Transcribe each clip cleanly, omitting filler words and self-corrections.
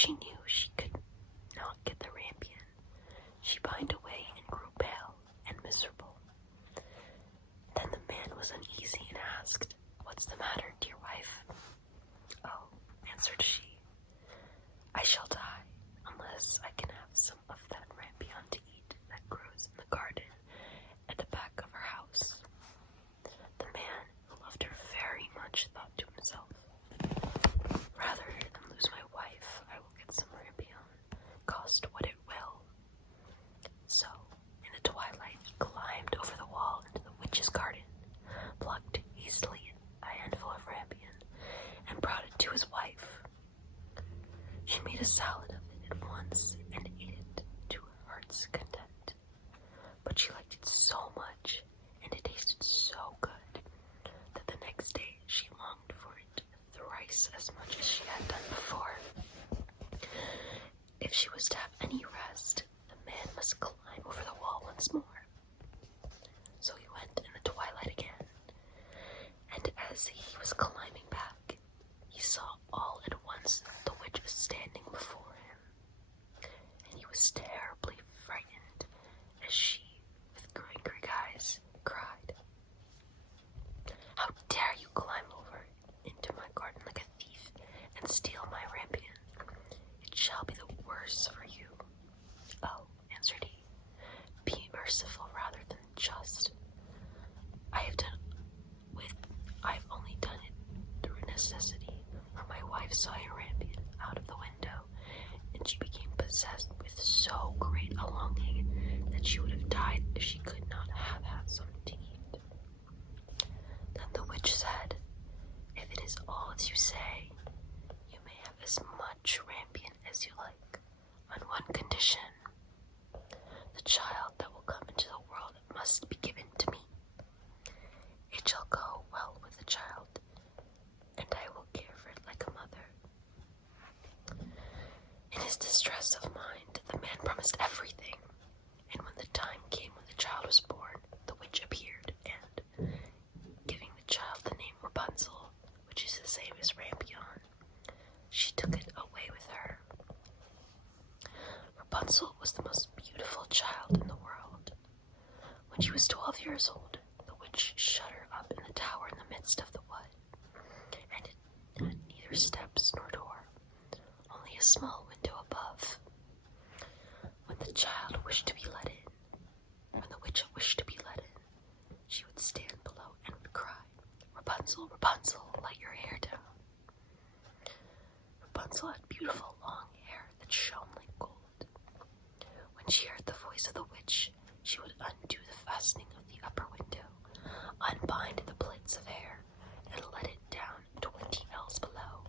she knew she could not get the rampion, she pined away and grew pale and miserable. Then the man was uneasy and asked, "What's the matter, dear wife?" "Oh," answered she, "I shall die unless I can have some of that rampion to eat that grows in the garden at the back of her house." The man, who loved her very much, thought to himself, "Rather than lose my wife, I will get some rampion, cost what it will." So, in the twilight, he climbed over the wall into the witch's garden, plucked hastily a handful of rampion, and brought it to his wife. She made a salad of it at once and ate it to her heart's content. But she liked it so much, and it tasted so good, that the next day she longed for it thrice as much as she had done before. If she was to have any rest, the man must climb over the wall once more. So he went in the twilight again, and as he was climbing back, he saw all at once the witch was standing before him, and he was terribly frightened as she, with angry eyes, cried, "How dare you climb over into my garden like a thief and steal my rampion? It shall be the worse for you." "Oh," answered he, "be merciful rather than just. I have only done it through necessity, for my wife saw a rampion out of the window, and she became possessed with so great a longing that she would have died if she could not have had something to eat." Then the witch said, "If it is all as you say, you may have as much rampion as you like, on one condition. The child that will come into the world must be given to me. It shall go well with the child, and I will care for it like a mother." In his distress of mind, the man promised everything, and when the time came when the child was born, the witch appeared, and, giving the child the name Rapunzel, which is the same as rampion, she took it away with her. Rapunzel was the most beautiful child in the world. When she was 12 years old, the witch shut her up in the tower in the midst of the wood, and it had neither steps nor door, only a small window above. When the child wished to be let in, when the witch wished to be let in, she would stand below and would cry, "Rapunzel, Rapunzel, let your hair down." Rapunzel had beautiful long hair that shone like gold. When she heard the voice of the witch, she would undo the fastening of the upper window, unbind the plaits of hair, and let it down 20 ells below,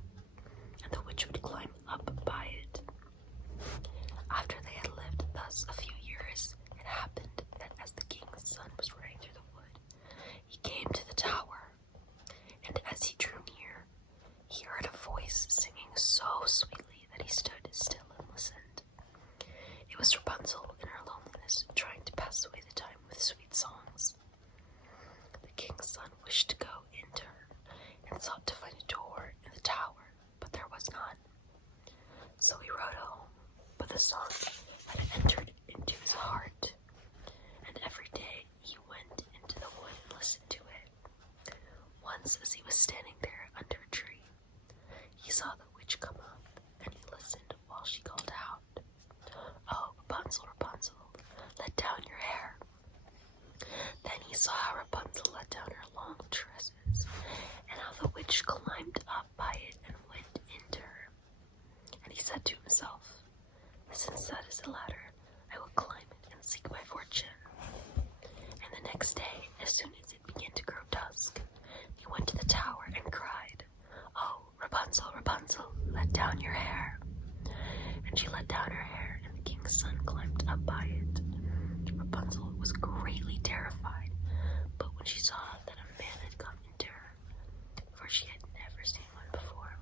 and the witch would climb up by it. After they had lived thus a few years, it happened that as the king's son was running through the wood, he came to the tower, and as he drew near, he heard a voice singing so sweetly that he stood still and listened. It was Rapunzel in her loneliness, trying to pass away the time with sweet songs. The king's son wished to go into her, and sought to find a door in the tower, but there was none. So he rode home, but the song had entered into his heart, and every day he went into the wood and listened to it. Once, as he was standing there under a tree, he saw the witch come up, and he listened while she called out, "Oh, Rapunzel, Rapunzel, let down your hair." Then he saw how Rapunzel let down her long tresses, and how the witch climbed up by it and went into her. And he said to himself, "Since that is a ladder, I will climb it and seek my fortune." And the next day, as soon as it began to grow dusk, he went to the tower and cried, "Oh, Rapunzel, Rapunzel, let down your hair." And she let down her hair, and the king's son climbed up by it. Rapunzel was greatly terrified, but when she saw that a man had come into her, for she had never seen one before.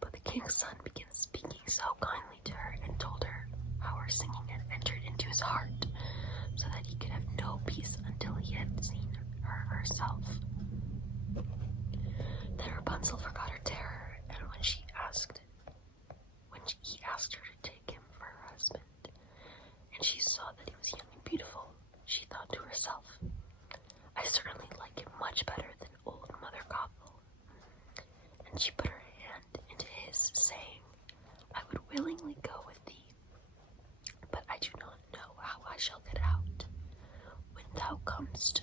But the king's son began speaking so kindly to her and told her how her singing had entered into his heart, so that he could have no peace until he had seen her herself. Then Rapunzel forgot her terror, and when she asked I certainly like him much better than old Mother Gothel. And she put her hand into his, saying, I would willingly go with thee, but I do not know how I shall get out. When thou comest,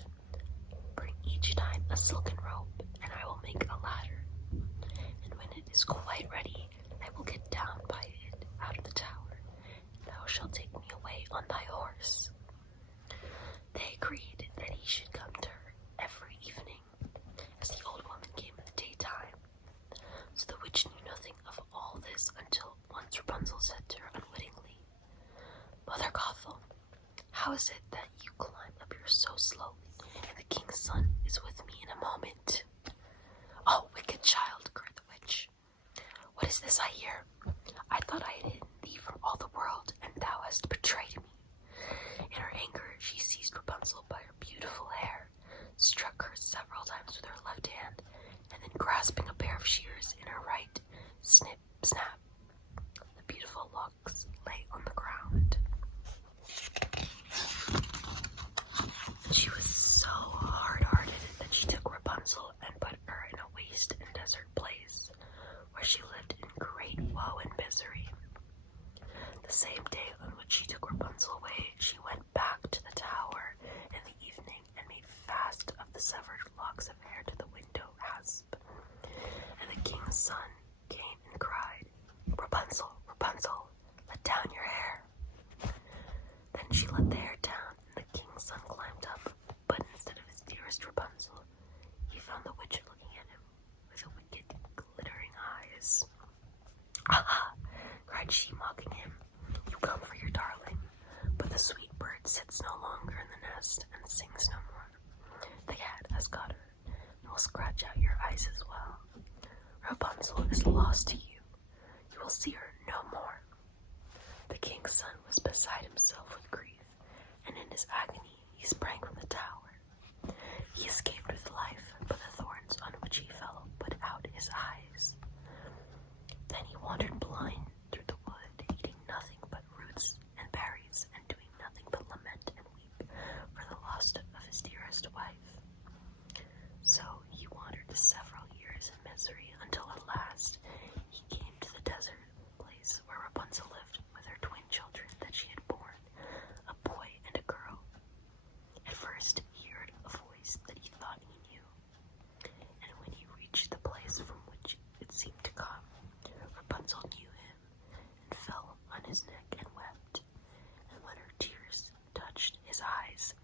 bring each time a silken rope, and I will make a ladder. And when it is quite ready, I will get down by it out of the tower, and thou shalt take me away on thy horse. They agreed that he should come to her every evening, as the old woman came in the daytime. So the witch knew nothing of all this until once Rapunzel said to her unwittingly, Mother Gothel, how is it that you climb up here so slowly, and the king's son is with me in a moment? Oh, wicked child, cried the witch. What is this I hear? I thought I had hidden thee from all the world, and thou hast betrayed me. In her anger, she seized Rapunzel by her beautiful hair, struck her several times with her left hand, and then grasping a pair of shears in her right, snip, snap, the beautiful locks lay on the ground. She was so hard-hearted that she took Rapunzel and put her in a waste and desert place, where she lived in great woe and misery. The same day on which she took Rapunzel away, she went back to the tower in the evening and made fast of the severed locks of hair to the window hasp. And the king's son came and cried, Rapunzel, Rapunzel, let down your hair. Then she let the hair down, and the king's son climbed up, but instead of his dearest Rapunzel, he found the witch looking at him with wicked, glittering eyes. Aha! Cried she, mocking him. You come for your darling, but the sweet bird sits no longer in the nest and sings no more. The cat has got her, and will scratch out your eyes as well. Rapunzel is lost to you. You will see her no more. The king's son was beside himself with grief, and in his agony he sprang from the tower. He escaped with life, but the thorns on which he fell put out his eyes. Then he wandered blind through the wood, eating nothing but roots and berries, and doing nothing but lament and weep for the loss of his dearest wife. So he wandered several years in misery, until at last he came to the desert place where Rapunzel lived with her twin children that she had borne, a boy and a girl. At first he heard a voice that he thought he knew, and when he reached the place from which it seemed to come, Rapunzel knew him, and fell on his neck and wept, and when her tears touched his eyes,